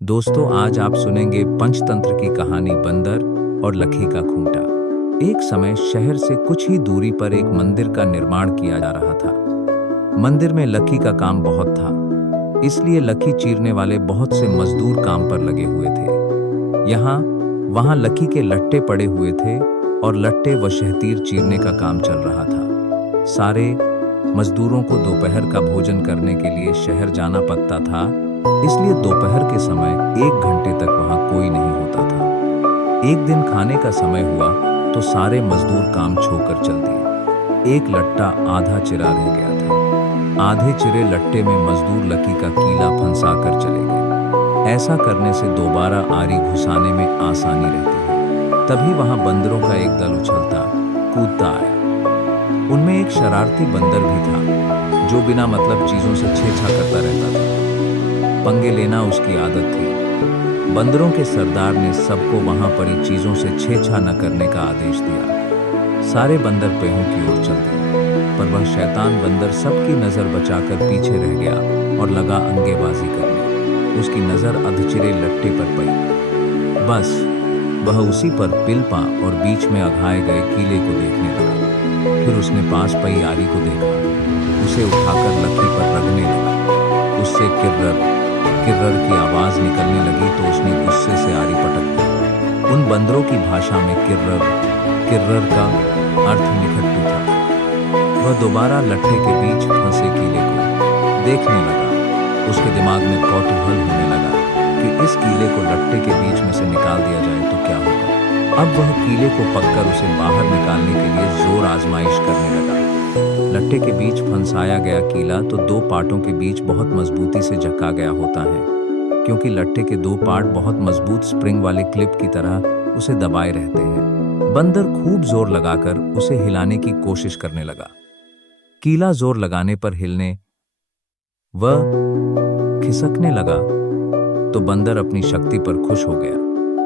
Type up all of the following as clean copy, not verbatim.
दोस्तों, आज आप सुनेंगे पंचतंत्र की कहानी बंदर और लकी का खूंटा। एक समय शहर से कुछ ही दूरी पर एक मंदिर का निर्माण किया जा रहा था। मंदिर में लकी का काम बहुत था, इसलिए लकी चीरने वाले बहुत से मजदूर काम पर लगे हुए थे। यहाँ वहाँ लकी के लट्टे पड़े हुए थे और लट्टे व शहतीर चीरने का काम चल रहा था। सारे मजदूरों को दोपहर का भोजन करने के लिए शहर जाना पड़ता था, इसलिए दोपहर के समय 1 घंटे तक वहां कोई नहीं होता था। एक दिन खाने का समय हुआ तो सारे मजदूर काम छोड़कर चल दिए। एक लट्टा आधा चिरा रह गया था। आधे चिरे लट्टे में मजदूर लकी का कीला फंसा कर चले गए। ऐसा करने से दोबारा आरी घुसाने में आसानी रहती है। तभी वहां बंदरों का एक दल उछलता कूदता आया। उनमें एक शरारती बंदर भी था जो बिना मतलब चीजों से छेछा करता रहता था। पंगे लेना उसकी आदत थी। बंदरों के सरदार ने सबको वहां पड़ी चीजों से छेछा न करने का आदेश दिया। सारे बंदर पेहों की ओर चल दिए, पर वह शैतान बंदर सबकी नजर बचाकर पीछे रह गया और लगा अंगेबाजी करने। उसकी नजर अधचिरे लट्टे पर पड़ी। बस वह उसी पर पिलपा और बीच में अघाए गए कीले को देखने लगा। फिर उसने पास पई आरी को देखा, उसे उठाकर लकी पर रगने लगा। उससे किर्रर किर्रर की आवाज निकलने लगी तो उसने गुस्से से आरी पटक दी। उन बंदरों की भाषा में किर्रर किर्रर का अर्थ निखट्टू था। वह दोबारा लट्टे के बीच फंसे कीले को देखने लगा। उसके दिमाग में कौतूहल होने लगा कि इस कीले को लट्टे के बीच में से निकाल दिया जाए तो क्या होगा। अब वह कीले को पककर उसे बाहर निकालने के लिए जोर आजमाइश करने लगा। लट्टे के बीच फंसाया गया कीला तो दो पार्टों के बीच बहुत मजबूती से जकड़ा गया होता है, क्योंकि लट्टे के दो पार्ट बहुत मजबूत स्प्रिंग वाले क्लिप की तरह उसे दबाए रहते हैं। बंदर खूब जोर लगाकर उसे हिलाने की कोशिश करने लगा। कीला जोर लगाने पर हिलने व खिसकने लगा तो बंदर अपनी शक्ति पर खुश हो गया।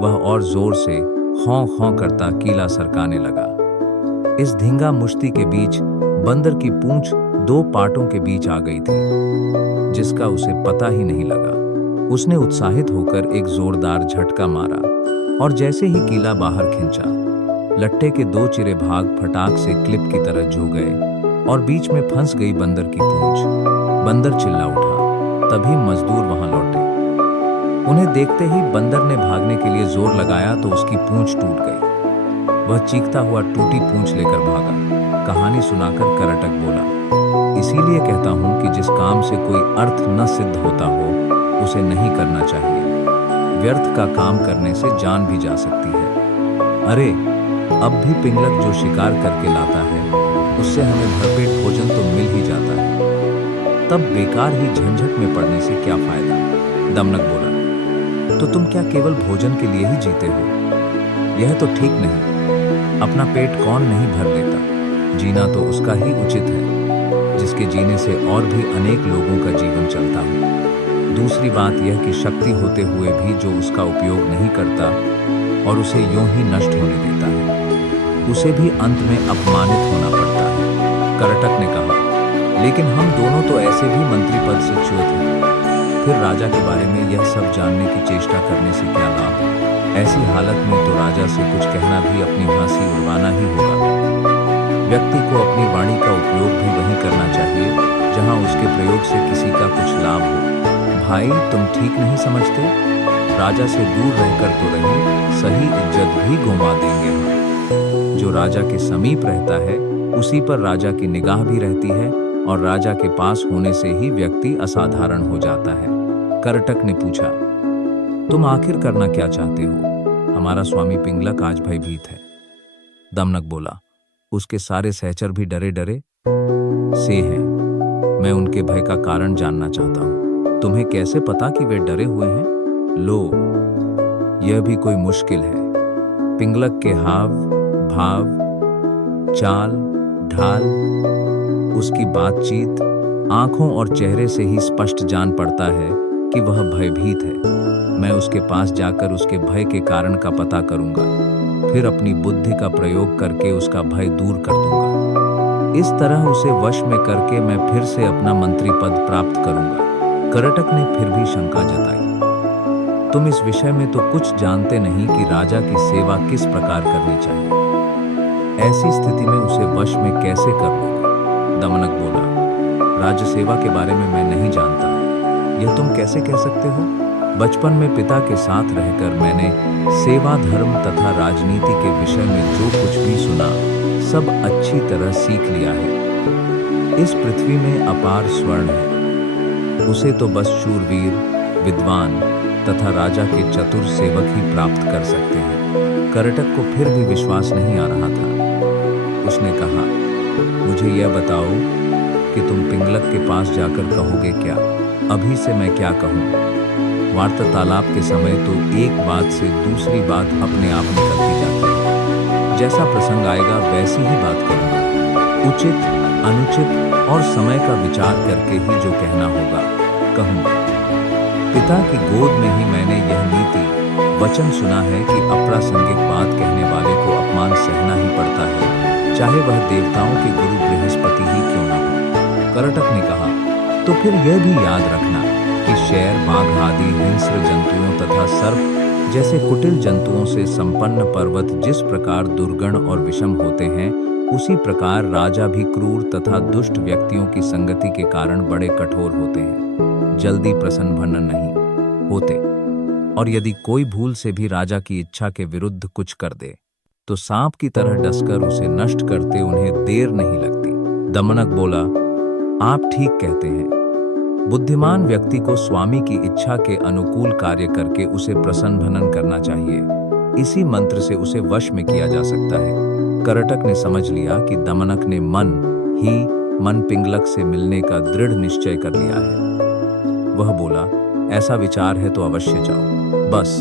वह और जोर से हौं हौं करता कीला सरकाने लगा। इस धींगा मुश्ती के बीच बंदर की पूंछ दो पार्टों के बीच आ गई थी, जिसका उसे पता ही नहीं लगा। उसने उत्साहित होकर एक जोरदार झटका मारा और जैसे ही कीला बाहर खींचा, लट्टे के दो चिरे भाग फटाक से क्लिप की तरह झू गए और बीच में फंस गई बंदर की पूंछ। बंदर चिल्ला उठा। तभी मजदूर वहां लौटे। उन्हें देखते ही बंदर ने भागने के लिए जोर लगाया तो उसकी पूंछ टूट गई। वह चीखता हुआ टूटी पूंछ लेकर भागा। कहानी सुनाकर करटक बोला, इसीलिए कहता हूं कि जिस काम से कोई अर्थ न सिद्ध होता हो उसे नहीं करना चाहिए। व्यर्थ का काम करने से जान भी जा सकती है। अरे, अब भी पिंगलक जो शिकार करके लाता है उससे हमें भरपेट भोजन तो मिल ही जाता है, तब बेकार ही झंझट में पड़ने से क्या फायदा। दमनक बोला, तो तुम क्या केवल भोजन के लिए ही जीते हो? यह तो ठीक नहीं। अपना पेट कौन नहीं भर लेता। जीना तो उसका ही उचित है जिसके जीने से और भी अनेक लोगों का जीवन चलता हो। दूसरी बात यह कि शक्ति होते हुए भी जो उसका उपयोग नहीं करता और उसे यूं ही नष्ट होने देता है, उसे भी अंत में अपमानित होना पड़ता है। करटक ने कहा, लेकिन हम दोनों तो ऐसे भी मंत्री पद से च्युत हैं। फिर राजा के बारे में यह सब जानने की चेष्टा करने से क्या लाभ? ऐसी हालत में तो राजा से कुछ कहना भी अपनी हंसी उड़वाना ही होगा। व्यक्ति को अपनी वाणी का उपयोग भी वहीं करना चाहिए जहां उसके प्रयोग से किसी का कुछ लाभ हो। भाई, तुम ठीक नहीं समझते? राजा से दूर रहकर तो रहे, सही इज्जत भी गंवा देंगे हम। जो राजा के समीप रहता है उसी पर राजा की निगाह भी रहती है और राजा के पास होने से ही व्यक्ति असाधारण हो जाता है। करटक ने पूछा, तुम आखिर करना क्या चाहते हो? हमारा स्वामी पिंगलक आज भयभीत है। दमनक बोला, उसके सारे सहचर भी डरे डरे से हैं। मैं उनके भय का कारण जानना चाहता हूं। तुम्हें कैसे पता कि वे डरे हुए हैं? लो, यह भी कोई मुश्किल है। पिंगलक के हाव भाव, चाल ढाल, उसकी बातचीत, आंखों और चेहरे से ही स्पष्ट जान पड़ता है कि वह भयभीत है। मैं उसके पास जाकर उसके भय के कारण का पता करूंगा, फिर अपनी बुद्धि का प्रयोग करके उसका भय दूर कर दूंगा। इस तरह उसे वश में करके मैं फिर से अपना मंत्री पद प्राप्त करूंगा। करटक ने फिर भी शंका जताई। तुम इस विषय में तो कुछ जानते नहीं कि राजा की सेवा किस प्रकार करनी चाहिए। ऐसी स्थिति में उसे वश में कैसे कर लोगे? दमनक बोला, राज्य सेवा के बारे में मैं नहीं जानता। यह तुम कैसे कह सकते हो? बचपन में पिता के साथ रहकर मैंने सेवा, धर्म तथा राजनीति के विषय में जो कुछ भी सुना सब अच्छी तरह सीख लिया है। इस पृथ्वी में अपार स्वर्ण है, उसे तो बस शूरवीर, विद्वान तथा राजा के चतुर सेवक ही प्राप्त कर सकते हैं। करटक को फिर भी विश्वास नहीं आ रहा था। उसने कहा, मुझे यह बताओ कि तुम पिंगलक के पास जाकर कहोगे क्या? अभी से मैं क्या कहूँ? वार्तालाप के समय तो एक बात से दूसरी बात अपने आप निकलती जाती है। जैसा प्रसंग आएगा वैसी ही बात करूँगा। उचित, अनुचित और समय का विचार करके ही जो कहना होगा कहूँगा। पिता की गोद में ही मैंने यह नीति वचन सुना है कि अप्रासंगिक बात कहने वाले को अपमान सहना ही पड़ता है, चाहे वह देवताओं के गुरु बृहस्पति ही क्यों न हो। करटक ने कहा, तो फिर यह भी याद रखना कि शेर, बाघ आदि हिंस्र जंतुओं तथा सर्प जैसे कुटिल जंतुओं से संपन्न पर्वत जिस प्रकार दुर्गण और विषम होते हैं, उसी प्रकार राजा भी क्रूर तथा दुष्ट व्यक्तियों की संगति के कारण बड़े कठोर होते हैं, जल्दी प्रसन्न नहीं होते। और यदि कोई भूल से भी राजा की इच्छा के विरुद्ध कुछ कर दे तो सांप की तरह डसकर उसे नष्ट करते उन्हें देर नहीं लगती। दमनक बोला, आप ठीक कहते हैं। बुद्धिमान व्यक्ति को स्वामी की इच्छा के अनुकूल कार्य करके उसे प्रसन्न करना चाहिए। इसी मंत्र से उसे वश में किया जा सकता है। करटक ने समझ लिया कि दमनक ने मन पिंगलक से मिलने का दृढ़ निश्चय कर लिया है। वह बोला, ऐसा विचार है तो अवश्य जाओ। बस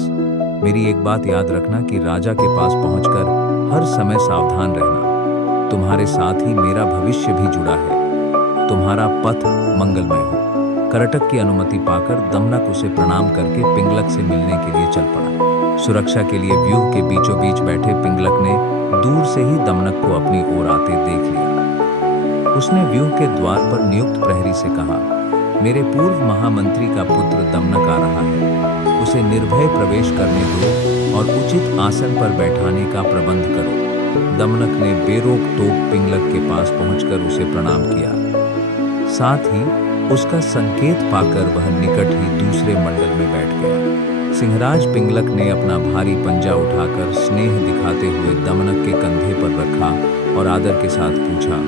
मेरी एक बात याद रखना कि राजा के पास पहुंचकर हर समय सावधान रहना। तुम्हारे साथ ही मेरा भविष्य भी जुड़ा है। तुम्हारा पथ मंगलमय हो। करटक की अनुमति पाकर दमनक उसे प्रणाम करके पिंगलक से मिलने के लिए चल पड़ा। सुरक्षा के लिए व्यूह के बीचों बीच बैठे पिंगलक ने दूर से ही दमनक को अपनी ओर आते देख लिया। उसने व्यूह के द्वार पर नियुक्त प्रहरी से कहा, मेरे पूर्व महामंत्री का पुत्र दमनक आ रहा है। उसे निर्भय प्रवेश करने दो और उचित आसन पर बैठाने का प्रबंध करो। दमनक ने बेरोक टोक पिंगलक के पास पहुंचकर उसे प्रणाम किया। साथ ही उसका संकेत पाकर वह निकट ही दूसरे मंडल में बैठ गया। सिंहराज पिंगलक ने अपना भारी पंजा उठाकर स्नेह दिखाते हुए दमनक के कंधे पर रखा और आदर के साथ पूछा,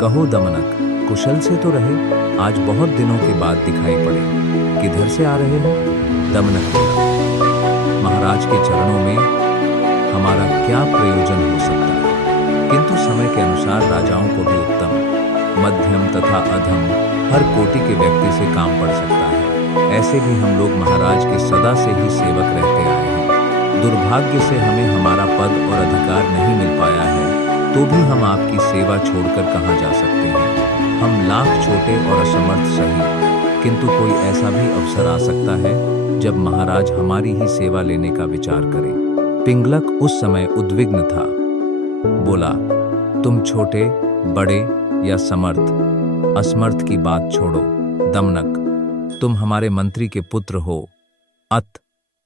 कहो दमनक, कुशल से तो रहे? आज बहुत दिनों के बाद दिखाई पड़े, किधर से आ रहे हो? दमनक बोला, महाराज के चरणों में हमारा क्या प्रयोजन हो सकता है, किंतु समय के अनुसार राजाओं को भी उत्तम, मध्यम तथा अधम हर कोटि के व्यक्ति से काम पड़ सकता है। ऐसे भी हम लोग महाराज के सदा से ही सेवक रहते आए हैं। दुर्भाग्य से हमें हमारा पद और अधिकार नहीं मिल पाया है, तो भी हम आपकी सेवा छोड़कर कहाँ जा सकते हैं। हम लाख छोटे और असमर्थ सही, किंतु कोई ऐसा भी अवसर आ सकता है जब महाराज हमारी ही सेवा लेने का विचार करें। पिंगलक उस समय उद्विग्न था। बोला, तुम छोटे, बड़े या समर्थ असमर्थ की बात छोड़ो। दमनक, तुम हमारे मंत्री के पुत्र हो,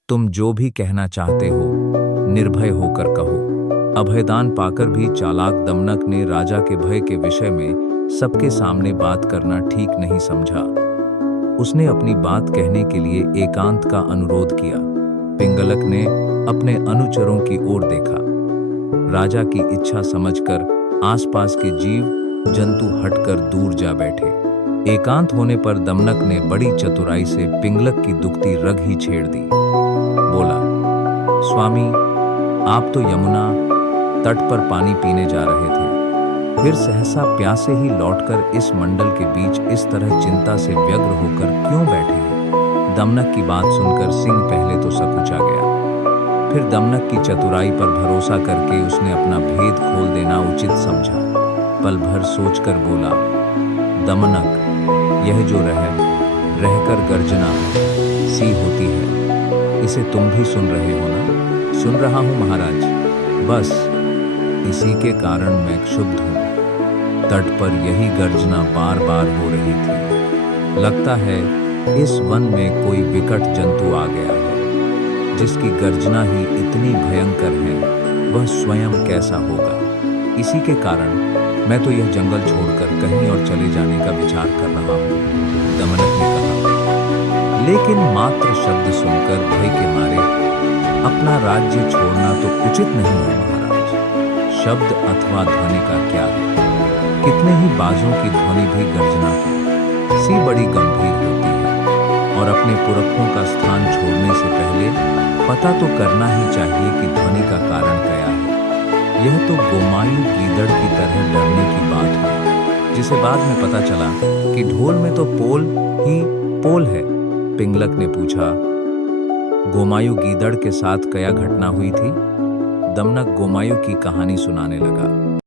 तुम जो भी कहना चाहते हो निर्भय होकर कहो। अभयदान पाकर भी चालाक दमनक ने राजा के भय के विषय में सबके सामने बात करना ठीक नहीं समझा। उसने अपनी बात कहने के लिए एकांत का अनुरोध किया। पिंगलक ने अपने अनुचरों की ओर देखा। राजा की इच्छा समझकर आसपास के जीव जंतु हटकर दूर जा बैठे। एकांत होने पर दमनक ने बड़ी चतुराई से पिंगलक की दुखती रग ही छेड़ दी। बोला, स्वामी, आप तो यमुना तट पर पानी पीने जा रहे थे, फिर सहसा प्यासे ही लौटकर इस मंडल के बीच इस तरह चिंता से व्यग्र होकर क्यों बैठे हैं? दमनक की बात सुनकर सिंह पहले तो सकुचा गया, फिर दमनक की चतुराई पर भरोसा करके उसने अपना भेद खोल देना उचित समझा। पल भर सोचकर बोला, दमनक, यह जो रहकर गर्जना सी होती है, इसे तुम भी सुन रहे हो ना? सुन रहा हूं महाराज, बस इसी के कारण मैं क्षुब्ध हूं। तट पर यही गर्जना बार बार हो रही थी। लगता है इस वन में कोई विकट जंतु आ गया है। जिसकी गर्जना ही इतनी भयंकर है, वह स्वयं कैसा होगा। इसी के कारण मैं तो यह जंगल छोड़कर कहीं और चले जाने का विचार कर रहा हूँ, दमनक ने कहा। लेकिन मात्र शब्द सुनकर भय के मारे अपना राज्य छोड़ना तो उचित नहीं है महाराज। शब्द अथवा ध्वनि का क्या है, कितने ही बाजों की ध्वनि भी गर्जना की सी बड़ी गंभीर होती है, और अपने पुरखों का स्थान छोड़ने से पहले पता तो करना ही चाहिए कि ध्वनि का कारण क्या है। यह तो गोमायु गीदड़ की तरह डरने की बात हुई, जिसे बाद में पता चला कि ढोल में तो पोल ही पोल है। पिंगलक ने पूछा, गोमायु गीदड़ के साथ क्या घटना हुई थी? दमनक गोमायु की कहानी सुनाने लगा।